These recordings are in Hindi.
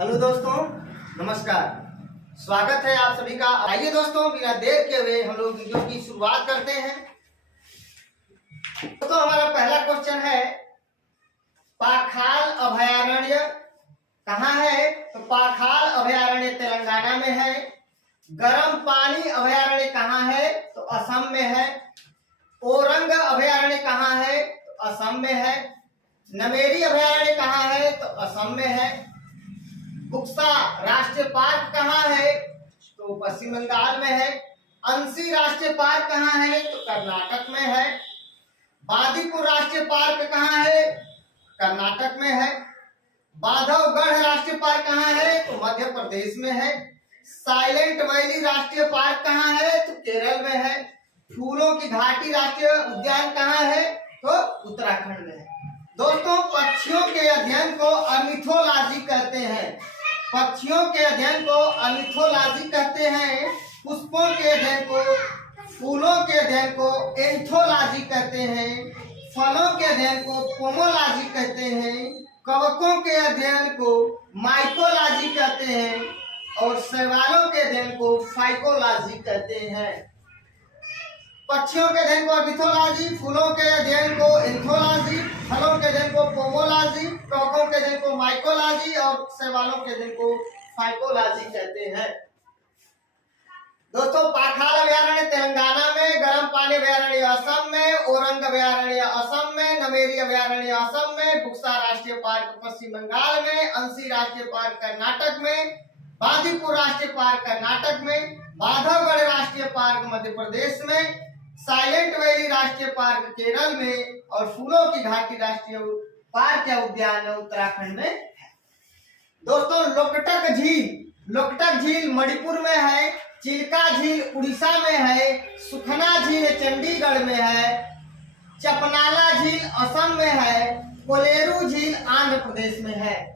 हेलो दोस्तों, नमस्कार। स्वागत है आप सभी का। आइए दोस्तों, बिना देर के हुए हम लोग वीडियो की शुरुआत करते हैं। तो हमारा पहला क्वेश्चन है, पाखाल अभयारण्य कहाँ है? तो पाखाल अभयारण्य तेलंगाना में है। गर्म पानी अभयारण्य कहाँ है? तो असम में है। ओरंग अभयारण्य कहाँ है? तो असम में है। नमेरी अभयारण्य कहाँ है? तो असम में है। बुक्सा राष्ट्रीय पार्क कहाँ है? तो पश्चिम बंगाल में है। अंसी राष्ट्रीय पार्क कहाँ है? तो कर्नाटक में है। बांदीपुर राष्ट्रीय पार्क कहाँ है? कर्नाटक में है। बांधवगढ़ राष्ट्रीय पार्क कहाँ है? तो मध्य प्रदेश में है। साइलेंट वैली राष्ट्रीय पार्क कहाँ है? तो केरल में है। फूलों की घाटी राष्ट्रीय उद्यान कहाँ है? तो उत्तराखंड में है। दोस्तों, पक्षियों के अध्ययन को ऑर्निथोलॉजी कहते हैं। पक्षियों के अध्ययन को ऑर्निथोलॉजी कहते हैं। पुष्पों के अध्ययन को, फूलों के अध्ययन को एंथोलॉजी कहते हैं। फलों के अध्ययन को पोमोलॉजी कहते हैं। कवकों के अध्ययन को माइकोलॉजी कहते हैं और शैवालों के अध्ययन को फाइकोलॉजी कहते हैं। पक्षियों के अध्ययन को ऑर्निथोलॉजी, फूलों के अध्ययन को एंथोलॉजी, फलों के अध्ययन को पोमोलॉजी, कवकों के अध्ययन को माइकोलॉजी और शैवालों के अध्ययन को फाइकोलॉजी कहते हैं। दोस्तों, पाखाल अभयारण्य तेलंगाना में, गर्म पानी अभयारण्य असम में, ओरंग अभयारण्य असम में, नमेरी अभयारण्य असम में, बुक्सा राष्ट्रीय पार्क पश्चिम बंगाल में, अंसी राष्ट्रीय पार्क कर्नाटक में, बांदीपुर राष्ट्रीय पार्क कर्नाटक में, बांधवगढ़ राष्ट्रीय पार्क मध्य प्रदेश में, साइलेंट वैली राष्ट्रीय पार्क केरल में और फूलों की घाटी राष्ट्रीय पार्क या उद्यान उत्तराखंड में है। दोस्तों, लोकटक झील मणिपुर में है। चिल्का झील उड़ीसा में है। सुखना झील चंडीगढ़ में है। चपनाला झील असम में है। कोलेरू झील आंध्र प्रदेश में है।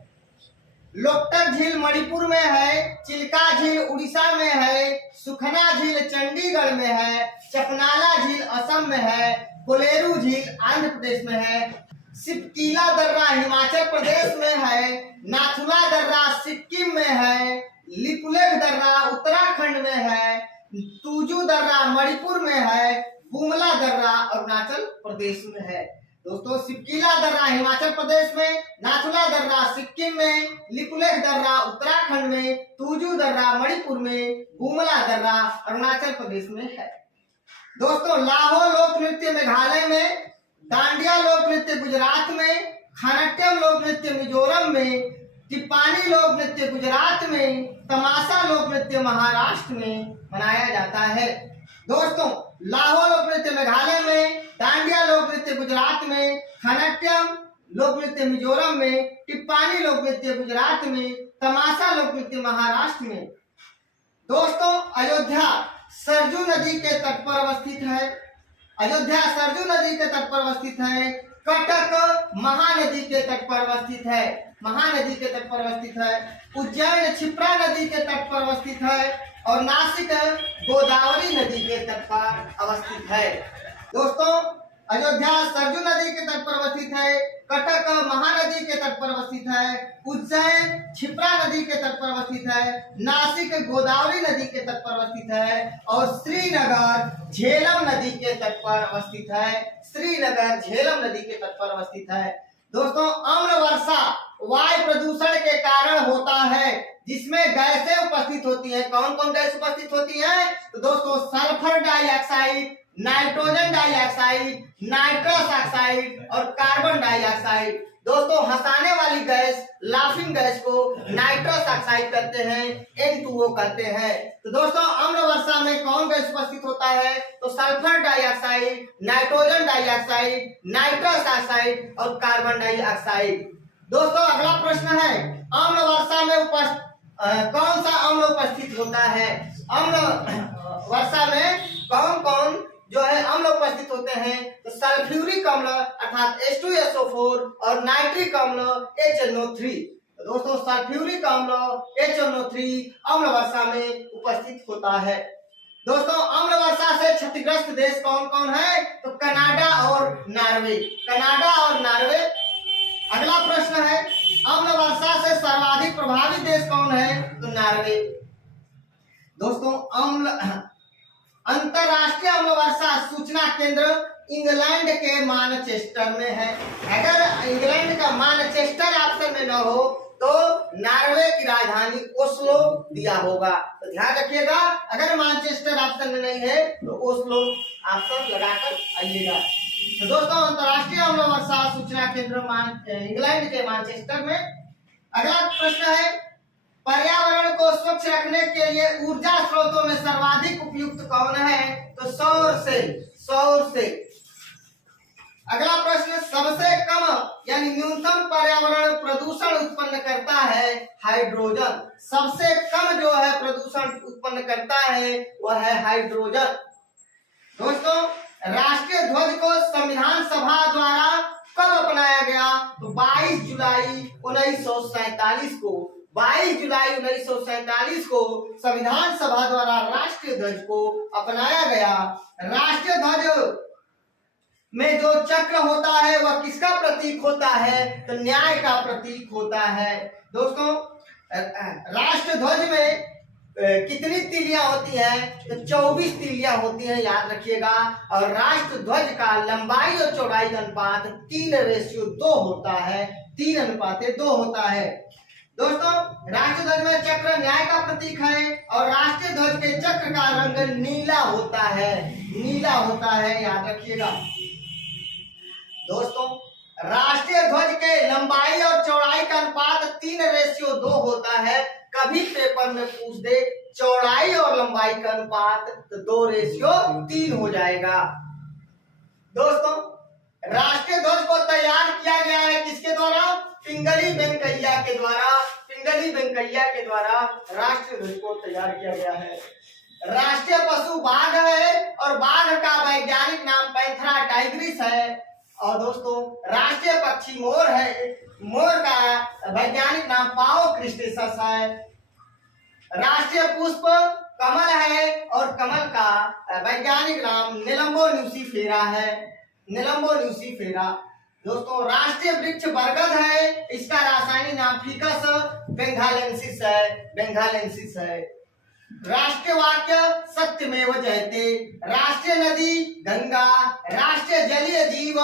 लोकटक झील मणिपुर में है। चिल्का झील उड़ीसा में है। सुखना झील चंडीगढ़ में है। चपनाला झील असम में है। कोलेरू झील आंध्र प्रदेश में है। सिपकीला दर्रा हिमाचल प्रदेश में है। नाथुला दर्रा सिक्किम में है। लिपुलेख दर्रा उत्तराखंड में है। तुजू दर्रा मणिपुर में है। बुमला दर्रा अरुणाचल प्रदेश में है। दोस्तों, सिपकीला दर्रा हिमाचल प्रदेश में, नाथुला दर्रा सिक्किम में, लिपुलेख दर्रा उत्तराखंड में, तुजू दर्रा मणिपुर में, बुमला दर्रा अरुणाचल प्रदेश में है। दोस्तों, लाहो लोक नृत्य मेघालय में, डांडिया लोक नृत्य गुजरात में, खानाट्यम लोक नृत्य मिजोरम में, टिप्पानी लोक नृत्य गुजरात में, तमाशा लोक नृत्य महाराष्ट्र में मनाया जाता है। दोस्तों, लाहो लोक नृत्य मेघालय में, डांडिया लोक नृत्य गुजरात में, खानाट्यम लोक नृत्य मिजोरम में, टिप्पानी लोक नृत्य गुजरात में, तमाशा लोक नृत्य महाराष्ट्र में। दोस्तों, अयोध्या सरजू नदी के तट पर अवस्थित है। अयोध्या सरजू नदी के तट पर अवस्थित है। कटक महानदी के तट पर अवस्थित है। महानदी के तट पर अवस्थित है। उज्जैन क्षिप्रा नदी के तट पर अवस्थित है और नासिक गोदावरी नदी के तट पर अवस्थित है। दोस्तों, अयोध्या सरजू नदी के तट पर अवस्थित है। कटक महानदी के तट पर अवस्थित है। उज्जैन क्षिप्रा नदी के तट पर अवस्थित है। नासिक गोदावरी नदी के तट पर अवस्थित है और श्रीनगर झेलम नदी के तट पर अवस्थित है। श्रीनगर झेलम नदी के तट पर अवस्थित है। दोस्तों, अम्ल वर्षा वायु प्रदूषण के कारण होता है, जिसमें गैसें उपस्थित होती हैं। कौन कौन गैस उपस्थित होती है? तो दोस्तों, sulphur dioxide, nitrogen dioxide, nitrous oxide और कार्बन डाइऑक्साइड। दोस्तों, हंसाने वाली गैस, लाफिंग गैस को नाइट्रस ऑक्साइड कहते हैं, N2O कहते हैं। तो दोस्तों, अम्ल वर्षा में कौन गैस उपस्थित होता है? तो sulphur dioxide, nitrogen dioxide, nitrous oxide और कार्बन डाइऑक्साइड। दोस्तों, अगला प्रश्न है, अम्ल वर्षा में कौन सा अम्ल उपस्थित होता है? अम्ल वर्षा में कौन कौन जो है अम्ल उपस्थित होते हैं? तो सल्फ्यूरिक अम्ल अर्थात H2SO4 और नाइट्रिक अम्ल HNO3। तो दोस्तों, सल्फ्यूरिक अम्ल HNO3 अम्ल वर्षा में उपस्थित होता है। दोस्तों, अम्ल वर्षा से क्षतिग्रस्त देश कौन कौन है? तो कनाडा और नॉर्वे। कनाडा और नॉर्वे। अगला प्रश्न है, अम्ल वर्षा से सर्वाधिक सर्वाधिक प्रभावित देश कौन है? तो नॉर्वे। दोस्तों अंतरराष्ट्रीय अम्ल वर्षा सूचना केंद्र इंग्लैंड के मानचेस्टर में है। अगर इंग्लैंड का मानचेस्टर ऑप्शन में न हो तो नॉर्वे की राजधानी ओस्लो दिया होगा। तो ध्यान रखिएगा, अगर मानचेस्टर ऑप्शन में नहीं है तो ओस्लो ऑप्शन लगाकर आइएगा। तो दोस्तों अंतरराष्ट्रीय अम्ल वर्षा सूचना केंद्र इंग्लैंड के मानचेस्टर में। अगला प्रश्न है, पर्यावरण को स्वच्छ रखने के लिए ऊर्जा स्रोतों में सर्वाधिक उपयुक्त कौन है? तो सौर सेल। अगला प्रश्न, सबसे कम यानी न्यूनतम पर्यावरण प्रदूषण उत्पन्न करता है हाइड्रोजन। सबसे कम जो है प्रदूषण उत्पन्न करता है वह है हाइड्रोजन। दोस्तों राष्ट्रीय ध्वज को संविधान सभा द्वारा कब अपनाया गया? तो 22 जुलाई 1947 को। 22 जुलाई 1947 को संविधान सभा द्वारा राष्ट्रीय ध्वज को अपनाया गया। राष्ट्रीय ध्वज में जो चक्र होता है वह किसका प्रतीक होता है? तो न्याय का प्रतीक होता है। दोस्तों राष्ट्र ध्वज में कितनी तीलियां होती हैं? तो 24 तीलियां होती हैं, याद रखिएगा। और राष्ट्र ध्वज का लंबाई और चौड़ाई का अनुपात 3:2 होता है। 3:2 होता है। दोस्तों राष्ट्र ध्वज में चक्र न्याय का प्रतीक है और राष्ट्रीय ध्वज के चक्र का रंग नीला होता है, याद रखिएगा। दोस्तों राष्ट्रीय ध्वज के लंबाई और चौड़ाई का अनुपात 3:2 होता है। कभी पेपर में पूछ दे चौड़ाई और लंबाई का अनुपात तो 2:3 हो जाएगा। दोस्तों राष्ट्रीय ध्वज को तैयार किया गया है किसके द्वारा? पिंगली वेंकैया के द्वारा। पिंगली वेंकैया के द्वारा राष्ट्रीय ध्वज को तैयार किया गया है। राष्ट्रीय पशु बाघ है और बाघ का वैज्ञानिक नाम पैंथेरा टाइग्रिस है। और दोस्तों राष्ट्रीय पक्षी मोर है। मोर का वैज्ञानिक नाम पाओ क्रिस्टेसस है। राष्ट्रीय पुष्प कमल है और कमल का वैज्ञानिक नाम निलंबो न्यूसीफेरा है। निलंबो न्यूसीफेरा। दोस्तों राष्ट्रीय वृक्ष बरगद है। इसका रासायनिक नाम फिकस बेंगालेंसिस है। राष्ट्रीय वाक्य सत्यमेव जयते। राष्ट्रीय नदी गंगा। राष्ट्रीय जलीय जीव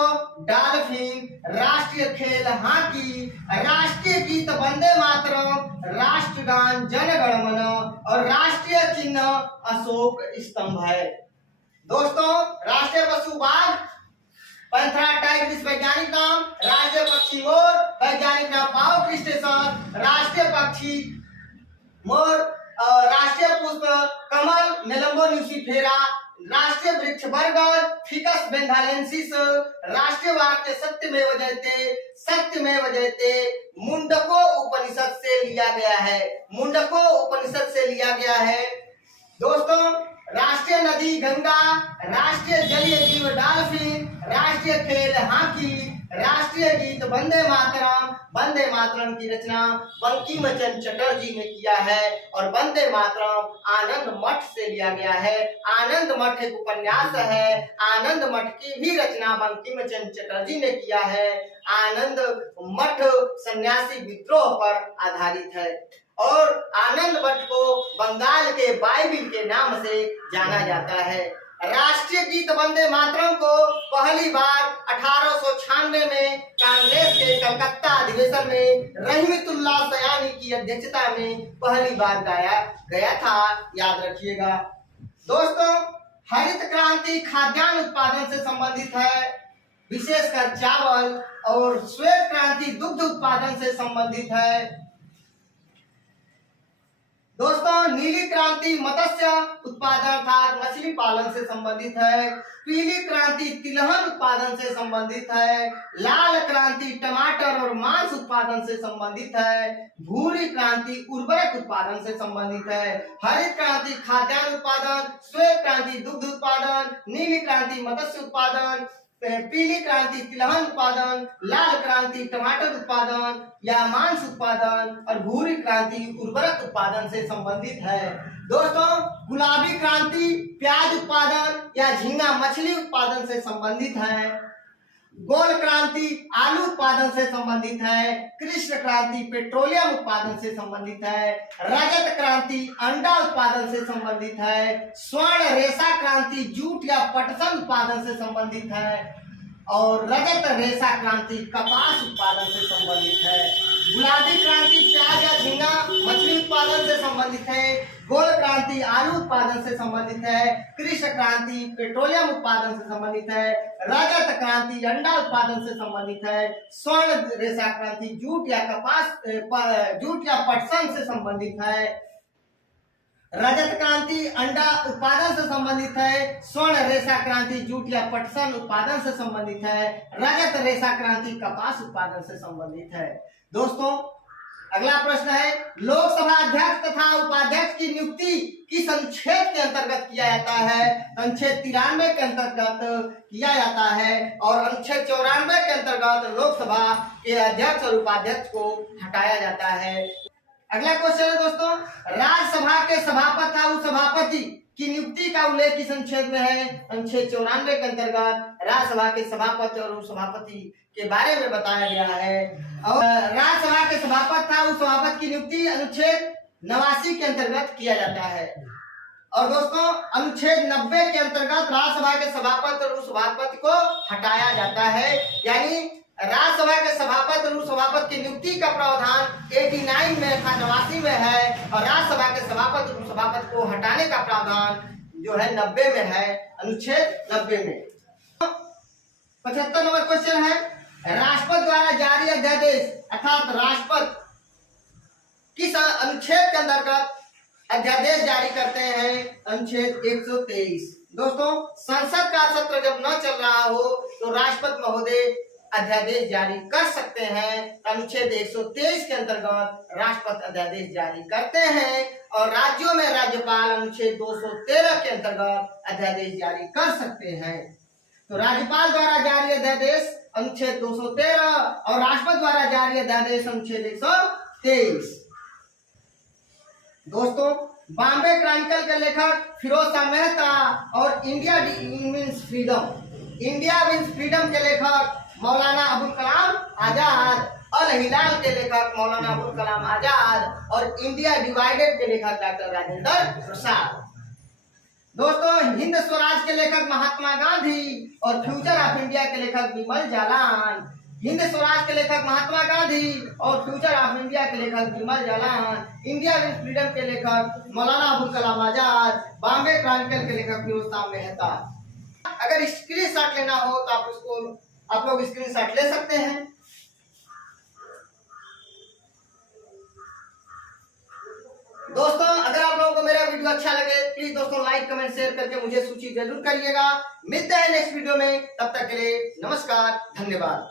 डॉल्फिन। राष्ट्रीय खेल हॉकी। राष्ट्रीय गीत वंदे मातरम। राष्ट्रगान जन गण मन और राष्ट्रीय चिन्ह अशोक स्तंभ है। दोस्तों राष्ट्रीय पशु बाघ पैंथेरा टाइग्रिस वैज्ञानिक नाम। राष्ट्रीय पक्षी मोर वैज्ञानिक नाम पाओ क्रिस्टेसस। राष्ट्रीय पक्षी मोर। राष्ट्रीय पुष्प कमल निलंबो न्यूसीफेरा। राष्ट्रीय वृक्ष बरगद फिकस बेंगालेंसिस। राष्ट्रीय वाक्य सत्यमेव जयते मुंडको उपनिषद से लिया गया है। दोस्तों राष्ट्रीय नदी गंगा। राष्ट्रीय जलीय जीव डॉल्फिन। राष्ट्रीय खेल हॉकी। राष्ट्रीय गीत वंदे मातरम की रचना बंकिम चंद्र चटर्जी ने किया है और वंदे मातरम आनंद मठ से लिया गया है। आनंद मठ एक उपन्यास है। आनंद मठ की भी रचना बंकिम चंद्र चटर्जी ने किया है। आनंद मठ सन्यासी विद्रोह पर आधारित है और आनंद मठ को बंगाल के बाइबिल के नाम से जाना जाता है। राष्ट्रीय गीत वंदे मातरम को पहली बार 1896 में कांग्रेस के कलकत्ता अधिवेशन में रहमतुल्लाह सयानी की अध्यक्षता में पहली बार गाया गया था, याद रखिएगा। दोस्तों हरित क्रांति खाद्यान्न उत्पादन से संबंधित है, विशेषकर चावल। और श्वेत क्रांति दुग्ध उत्पादन से संबंधित है। दोस्तों नीली क्रांति मत्स्य उत्पादन अर्थात मछली पालन से संबंधित है। पीली क्रांति तिलहन उत्पादन से संबंधित है। लाल क्रांति टमाटर और मांस उत्पादन से संबंधित है। भूरी क्रांति उर्वरक उत्पादन से संबंधित है। हरित क्रांति खाद्यान्न उत्पादन। श्वेत क्रांति दुग्ध उत्पादन। नीली क्रांति मत्स्य उत्पादन। पीली क्रांति तिलहन उत्पादन। लाल क्रांति टमाटर उत्पादन या मांस उत्पादन और भूरी क्रांति उर्वरक उत्पादन से संबंधित है। दोस्तों गुलाबी क्रांति प्याज उत्पादन या झींगा मछली उत्पादन से संबंधित है। गोल क्रांति आलू उत्पादन से संबंधित है। कृष्ण क्रांति पेट्रोलियम उत्पादन से संबंधित है। रजत क्रांति अंडा उत्पादन से संबंधित है। स्वर्ण रेशा क्रांति जूट या पटसन उत्पादन से संबंधित है। और रजत रेशा क्रांति कपास उत्पादन से संबंधित है। गुलाबी क्रांति प्याज या झींगा मछली उत्पादन से संबंधित है। गोल क्रांति आलू उत्पादन से संबंधित है। कृष्ण क्रांति पेट्रोलियम उत्पादन से संबंधित है। रजत क्रांति अंडा उत्पादन से संबंधित है। स्वर्ण रेशा क्रांति जूट या पटसन से संबंधित है। रजत क्रांति अंडा उत्पादन से संबंधित है। स्वर्ण रेशा क्रांति जूट या पटसन उत्पादन से संबंधित है। रजत रेशा क्रांति कपास उत्पादन से संबंधित है। दोस्तों, अगला प्रश्न है, लोकसभा अध्यक्ष तथा उपाध्यक्ष की नियुक्ति किस अनुच्छेद के अंतर्गत किया जाता है? अनुच्छेद 93 के अंतर्गत किया जाता है और अनुच्छेद 94 के अंतर्गत लोकसभा के अध्यक्ष और उपाध्यक्ष को हटाया जाता है। अगला क्वेश्चन है दोस्तों, राज्यसभा के सभापति तथा उपसभापति की नियुक्ति का उल्लेख किस अनुच्छेद में है? अनुच्छेद 94 के अंतर्गत राज्यसभा के सभापति और उपसभापति के बारे में बताया गया है। और राज्यसभा के सभापति तथा उपसभापति की नियुक्ति अनुच्छेद 89 के अंतर्गत किया जाता है। और दोस्तों, अनुच्छेद 90 के अंतर्गत राज्यसभा के सभापति और उपसभापति को हटाया जाता है। यानी राज्यसभा के सभापति और उपसभापति की नियुक्ति का प्रावधान 89 में था, 89 में है, और राज्यसभा के सभापति और उपसभापति को हटाने का प्रावधान जो है 90 में है, अनुच्छेद 90 में। 75 नंबर क्वेश्चन है, राष्ट्रपति द्वारा जारी अध्यादेश अर्थात राष्ट्रपति किस अनुच्छेद के अंतर्गत अध्यादेश जारी करते हैं? अनुच्छेद 123। दोस्तों, संसद का सत्र जब न चल रहा हो तो राष्ट्रपति महोदय अध्यादेश जारी कर सकते हैं। अनुच्छेद 123 के अंतर्गत राष्ट्रपति अध्यादेश जारी करते हैं और राज्यों में राज्यपाल अनुच्छेद 213 के अंतर्गत अध्यादेश जारी कर सकते हैं। तो राज्यपाल द्वारा जारी अध्यादेश अनुच्छेद 213 और राष्ट्रपति द्वारा जारी अध्यादेश अनुच्छेद 123। दोस्तों, बॉम्बे क्रॉनिकल के लेखक फिरोज शाह मेहता और इंडिया मीन्स फ्रीडम के लेखक मौलाना अबुल कलाम आजाद, अल हिलाल के लेखक मौलाना अबुल कलाम आजाद और इंडिया डिवाइडेड के लेखक डॉक्टर राजेंद्र प्रसाद। दोस्तों, हिंद स्वराज के लेखक महात्मा गांधी और फ्यूचर ऑफ इंडिया के लेखक विमल जालान। हिंद स्वराज के लेखक महात्मा गांधी और फ्यूचर ऑफ इंडिया के लेखक विमल जालान। इंडिया विद फ्रीडम के लेखक मौलाना अबुल कलाम आजाद। बॉम्बे क्रॉनिकल के लेखक फिरोज शाह मेहता। अगर स्क्रीनशॉट लेना हो तो आप लोग स्क्रीनशॉट ले सकते हैं। दोस्तों, अगर आप लोगों को मेरा वीडियो अच्छा लगे प्लीज दोस्तों लाइक कमेंट शेयर करके मुझे सूचित जरूर करिएगा। मिलते हैं नेक्स्ट वीडियो में, तब तक के लिए नमस्कार, धन्यवाद।